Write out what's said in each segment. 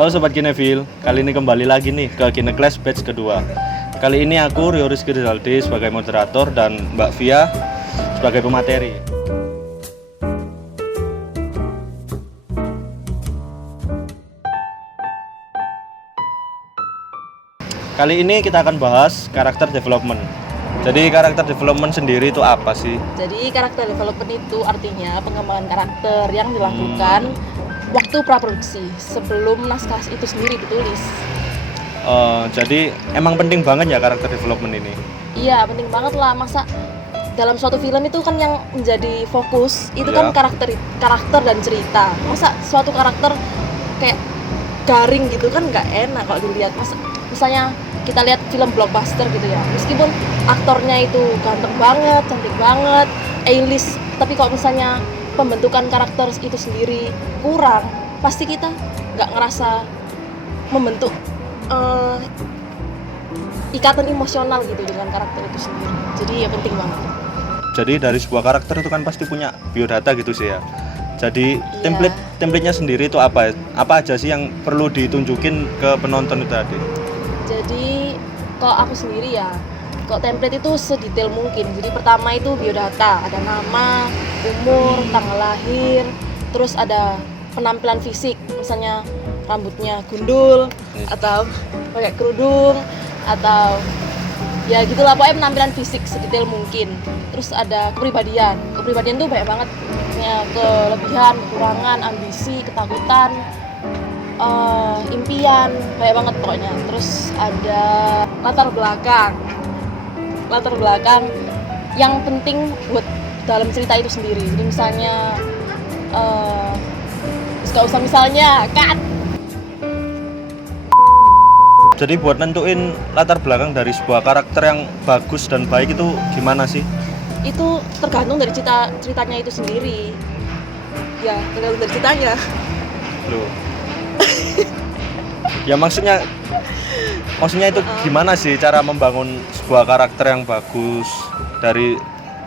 Halo Sobat Kineville, kali ini kembali lagi nih ke Kineclass batch kedua. Kali ini aku Rio Rizky Rizaldi sebagai moderator dan Mbak Via sebagai pemateri. Kali ini kita akan bahas karakter development. Jadi karakter development sendiri itu apa sih? Jadi karakter development itu artinya pengembangan karakter yang dilakukan waktu praproduksi sebelum naskah itu sendiri ditulis. Jadi emang penting banget ya karakter development ini? Iya, penting banget lah. Masa dalam suatu film itu kan yang menjadi fokus itu kan karakter dan cerita. Masa suatu karakter kayak garing gitu kan nggak enak kalau dilihat. Misalnya kita lihat film blockbuster gitu ya, meskipun aktornya itu ganteng banget, cantik banget, A-list, tapi kalau misalnya pembentukan karakter itu sendiri kurang, pasti kita nggak ngerasa membentuk ikatan emosional gitu dengan karakter itu sendiri. Jadi ya penting banget. Jadi dari sebuah karakter itu kan pasti punya biodata gitu sih ya. Jadi template-nya sendiri itu apa aja sih yang perlu ditunjukin ke penonton itu tadi? Jadi kalau aku sendiri ya, kalau template itu sedetail mungkin. Jadi pertama itu biodata, ada nama, umur, tanggal lahir, terus ada penampilan fisik, misalnya rambutnya gundul atau pakai kerudung atau ya gitulah, pokoknya penampilan fisik sedetail mungkin. Terus ada kepribadian tuh banyak banget, ya, kelebihan, kekurangan, ambisi, ketakutan, impian, banyak banget pokoknya. Terus ada latar belakang yang penting buat dalam cerita itu sendiri. Jadi misalnya gak usah misalnya cut. Jadi buat nentuin latar belakang dari sebuah karakter yang bagus dan baik itu gimana sih? Itu tergantung dari ceritanya itu sendiri. Ya, tergantung dari ceritanya. Loh. Ya maksudnya itu gimana sih cara membangun sebuah karakter yang bagus dari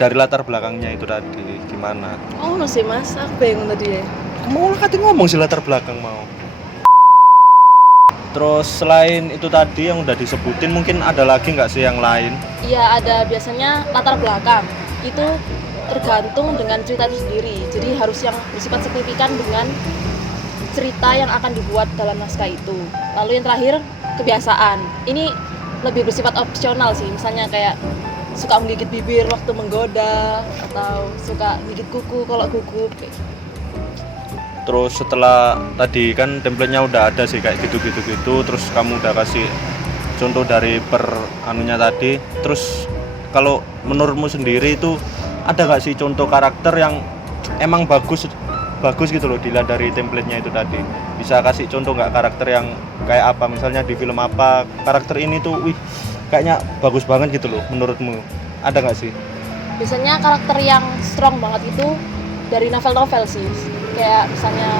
latar belakangnya itu tadi gimana? Oh no sih mas, aku bingung tadi ya. Mau ngomong sih latar belakang mau. Terus selain itu tadi yang udah disebutin, mungkin ada lagi nggak sih yang lain? Iya, ada. Biasanya latar belakang itu tergantung dengan cerita itu sendiri. Jadi harus yang bersifat signifikan dengan cerita yang akan dibuat dalam naskah itu. Lalu yang terakhir, kebiasaan. Ini lebih bersifat opsional sih. Misalnya kayak suka menggigit bibir waktu menggoda, atau suka gigit kuku kalau gugup kayak gitu. Terus setelah tadi kan template-nya udah ada sih kayak gitu, terus kamu udah kasih contoh dari anunya tadi. Terus kalau menurutmu sendiri itu ada nggak sih contoh karakter yang emang bagus gitu loh dilihat dari template-nya itu tadi? Bisa kasih contoh nggak karakter yang kayak apa, misalnya di film apa karakter ini tuh kayaknya bagus banget gitu loh menurutmu, ada nggak sih? Biasanya karakter yang strong banget itu dari novel-novel sih, kayak misalnya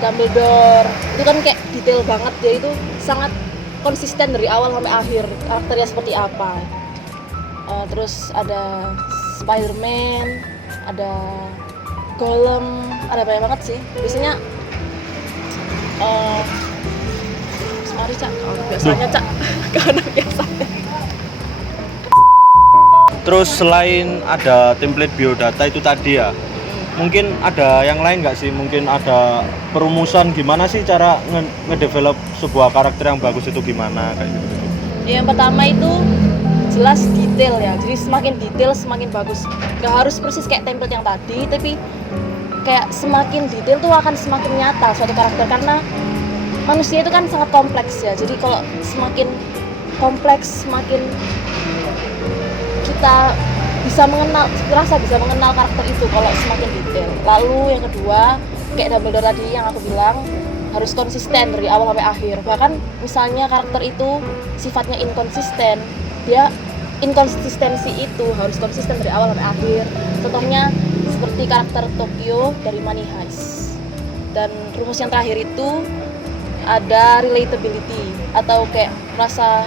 Dumbledore, itu kan kayak detail banget, dia itu sangat konsisten dari awal sampai akhir karakternya seperti apa. Terus ada Spider-Man, ada Golem, ada banyak banget sih. Biasanya mari Cak, biasanya Cak, karena biasanya. Terus selain ada template biodata itu tadi ya, mungkin ada yang lain nggak sih? Mungkin ada perumusan gimana sih cara ngedevelop sebuah karakter yang bagus itu gimana kayak gitu? Yang pertama itu jelas detail ya, jadi semakin detail semakin bagus. Gak harus persis kayak template yang tadi, tapi kayak semakin detail tuh akan semakin nyata suatu karakter, karena manusia itu kan sangat kompleks ya. Jadi kalau semakin kompleks, semakin kita bisa mengenal karakter itu kalau semakin detail. Lalu yang kedua, kayak Dumbledore tadi yang aku bilang, harus konsisten dari awal sampai akhir. Bahkan misalnya karakter itu sifatnya inkonsisten, dia inkonsistensi itu harus konsisten dari awal sampai akhir. Contohnya seperti karakter Tokyo dari Money Heist. Dan rumus yang terakhir itu ada relatability, atau kayak merasa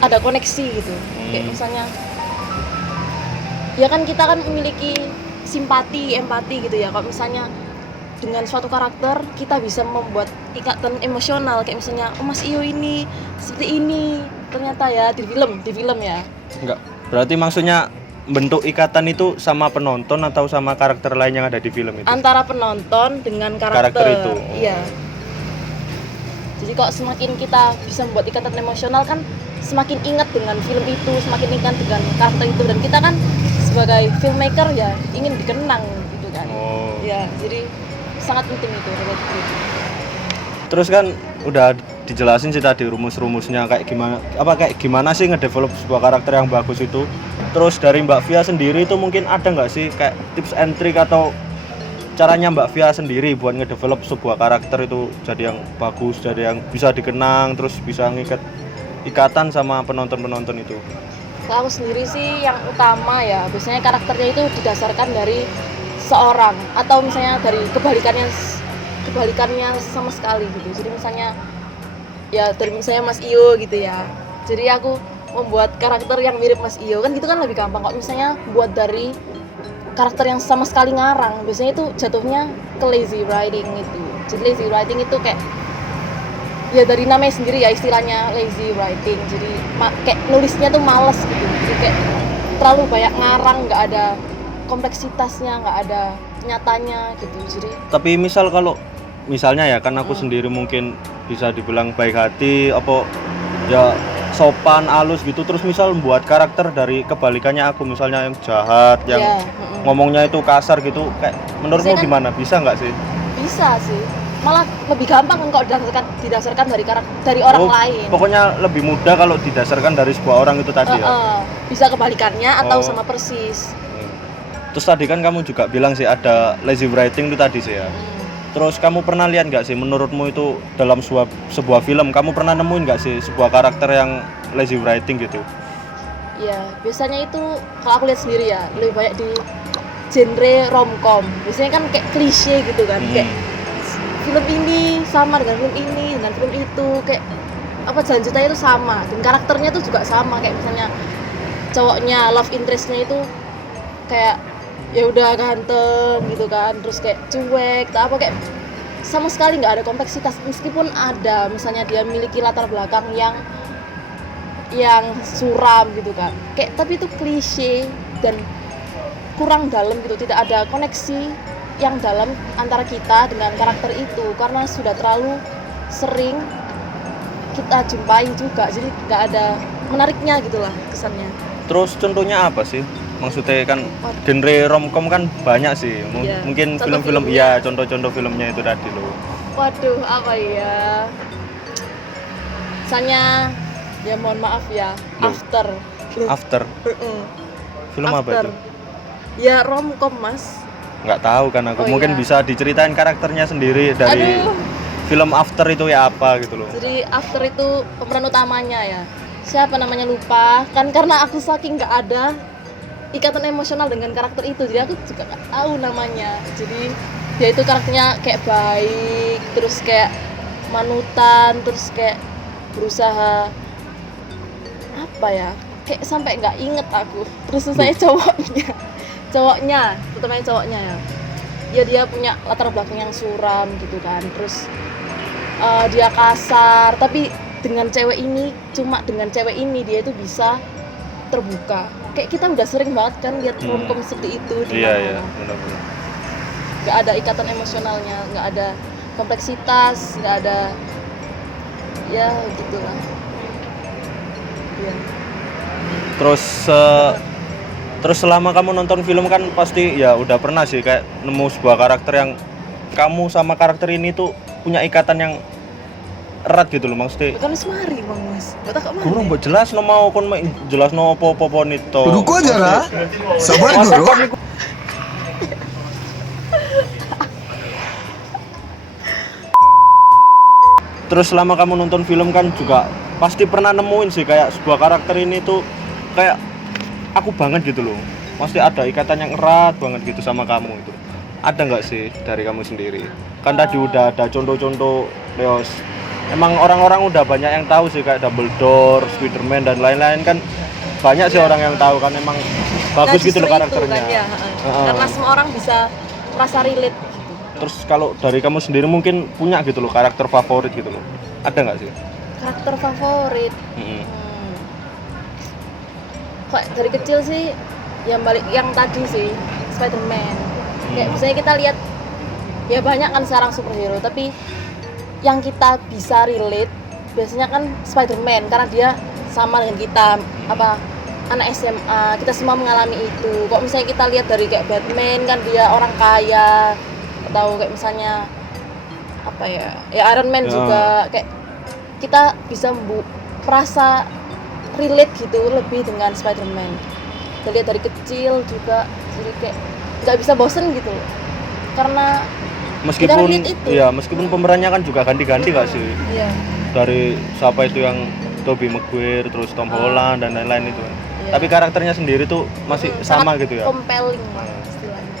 ada koneksi gitu. Kayak misalnya ya kan kita kan memiliki simpati, empati gitu ya. Kalau misalnya dengan suatu karakter kita bisa membuat ikatan emosional, kayak misalnya oh Mas Iyo ini seperti ini ternyata ya di film ya. Enggak. Berarti maksudnya bentuk ikatan itu sama penonton atau sama karakter lain yang ada di film itu? Antara penonton dengan karakter itu. Iya. Jadi kalau semakin kita bisa membuat ikatan emosional kan semakin ingat dengan film itu, semakin ingat dengan karakter itu, dan kita kan sebagai filmmaker ya ingin dikenang gitu kan. Oh. Ya, jadi sangat penting itu related. Terus kan udah dijelasin sih tadi rumus-rumusnya kayak gimana sih ngedevelop sebuah karakter yang bagus itu. Terus dari Mbak Via sendiri itu mungkin ada nggak sih kayak tips and trick atau caranya Mbak Via sendiri buat ngedevelop sebuah karakter itu jadi yang bagus, jadi yang bisa dikenang, terus bisa ngikat ikatan sama penonton-penonton itu? Kalau aku sendiri sih yang utama ya biasanya karakternya itu didasarkan dari seorang atau misalnya dari kebalikannya sama sekali gitu. Jadi misalnya ya dari misalnya Mas Iyo gitu ya. Jadi aku membuat karakter yang mirip Mas Iyo kan gitu kan lebih gampang. Kalau misalnya buat dari karakter yang sama sekali ngarang, biasanya itu jatuhnya ke lazy writing itu. Jadi lazy writing itu kayak ya dari namanya sendiri ya istilahnya lazy writing. Jadi kayak nulisnya tuh males gitu. Jadi kayak terlalu banyak ngarang, nggak ada kompleksitasnya, nggak ada nyatanya gitu. Jadi tapi misalnya ya kan aku sendiri mungkin bisa dibilang baik hati apa ya sopan halus gitu, terus misal membuat karakter dari kebalikannya aku misalnya yang jahat, yang ngomongnya itu kasar gitu, kayak menurutmu kan, gimana, bisa nggak sih? Bisa sih, malah lebih gampang kan kalau didasarkan dari orang lain. Pokoknya lebih mudah kalau didasarkan dari sebuah orang itu tadi ya. Bisa kebalikannya atau sama persis. Terus tadi kan kamu juga bilang sih ada lazy writing itu tadi sih ya. Terus kamu pernah lihat nggak sih menurutmu itu dalam sebuah film kamu pernah nemuin nggak sih sebuah karakter yang lazy writing gitu? Ya biasanya itu kalau aku lihat sendiri ya lebih banyak di genre romcom. Biasanya kan kayak klise gitu kan, kayak film ini sama dengan film ini dengan film itu, kayak apa jalan ceritanya itu sama dan karakternya itu juga sama, kayak misalnya cowoknya love interestnya itu kayak ya udah ganteng gitu kan, terus kayak cuek atau apa, kayak sama sekali nggak ada kompleksitas, meskipun ada misalnya dia memiliki latar belakang yang suram gitu kan, kayak tapi itu klise dan kurang dalam gitu, tidak ada koneksi yang dalam antara kita dengan karakter itu karena sudah terlalu sering kita jumpai juga, jadi nggak ada menariknya gitulah kesannya. Terus contohnya apa sih? Maksudnya kan genre romcom kan banyak sih, mungkin film-film ya contoh-contoh filmnya itu tadi loh. Waduh, apa ya? Misalnya ya mohon maaf ya, After. Film apa itu? Ya romcom Mas. Nggak tahu kan aku, mungkin bisa diceritain karakternya sendiri dari film After itu ya apa gitu loh. Jadi After itu pemeran utamanya ya, siapa namanya lupa kan, karena aku saking nggak ada ikatan emosional dengan karakter itu jadi aku juga nggak tahu namanya. Jadi dia itu karakternya kayak baik, terus kayak manutan, terus kayak berusaha apa ya, kayak sampai nggak inget aku. Terus saya cowoknya terutamanya cowoknya ya dia punya latar belakang yang suram gitu kan, terus dia kasar, tapi dengan cewek ini dia itu bisa terbuka. Kayak kita udah sering banget kan lihat romcom seperti itu di iya benar-benar nggak ada ikatan emosionalnya, nggak ada kompleksitas, nggak ada ya gitulah ya. Terus selama kamu nonton film kan pasti ya udah pernah sih kayak nemu sebuah karakter yang kamu sama karakter ini tuh punya ikatan yang erat gitu loh, maksudnya kan semari Bang Mas. Kurang mbok jelas no mau kon jelas no apa-apa nito. Ruko aja lah. Sabar guru. Terus selama kamu nonton film kan juga pasti pernah nemuin sih kayak sebuah karakter ini tuh kayak aku banget gitu loh. Pasti ada ikatan yang erat banget gitu sama kamu itu. Ada nggak sih dari kamu sendiri? Kan tadi udah ada contoh-contoh Leos. Emang orang-orang udah banyak yang tahu sih kayak Dumbledore, Spiderman dan lain-lain kan banyak sih orang yang tahu kan emang bagus gitu loh karakternya. Kan, ya. Karena semua orang bisa merasa relate gitu. Terus kalau dari kamu sendiri mungkin punya gitu loh karakter favorit gitu loh. Ada nggak sih? Karakter favorit. Mm-mm. Kok dari kecil sih yang tadi sih Spider-Man. Kayak misalnya kita lihat ya banyak kan sekarang superhero, tapi yang kita bisa relate biasanya kan Spider-Man karena dia sama dengan kita, anak SMA, kita semua mengalami itu. Kok misalnya kita lihat dari kayak Batman kan dia orang kaya, atau kayak misalnya Iron Man juga, kayak kita bisa merasa relate gitu lebih dengan Spider-Man. Kita lihat dari kecil juga, jadi kayak nggak bisa bosen gitu loh. Karena meskipun pemerannya kan juga ganti-ganti gak sih? Iya. Dari siapa itu yang Tobey Maguire, terus Tom Holland dan lain-lain itu. Iya. Tapi karakternya sendiri tuh masih sama sangat gitu ya. compelling lah istilahnya.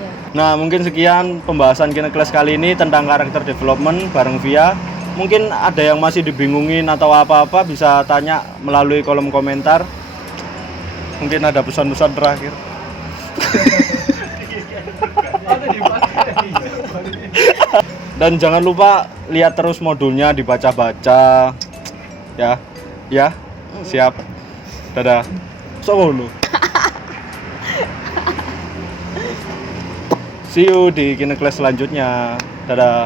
Ya. Nah, mungkin sekian pembahasan Kineclass kali ini tentang karakter development bareng Via. Mungkin ada yang masih dibingungin atau apa-apa bisa tanya melalui kolom komentar. Mungkin ada pesan-pesan terakhir. Dan jangan lupa lihat terus modulnya, dibaca-baca. Ya, siap. Dadah. Solo. See you di Kineclass selanjutnya. Dadah.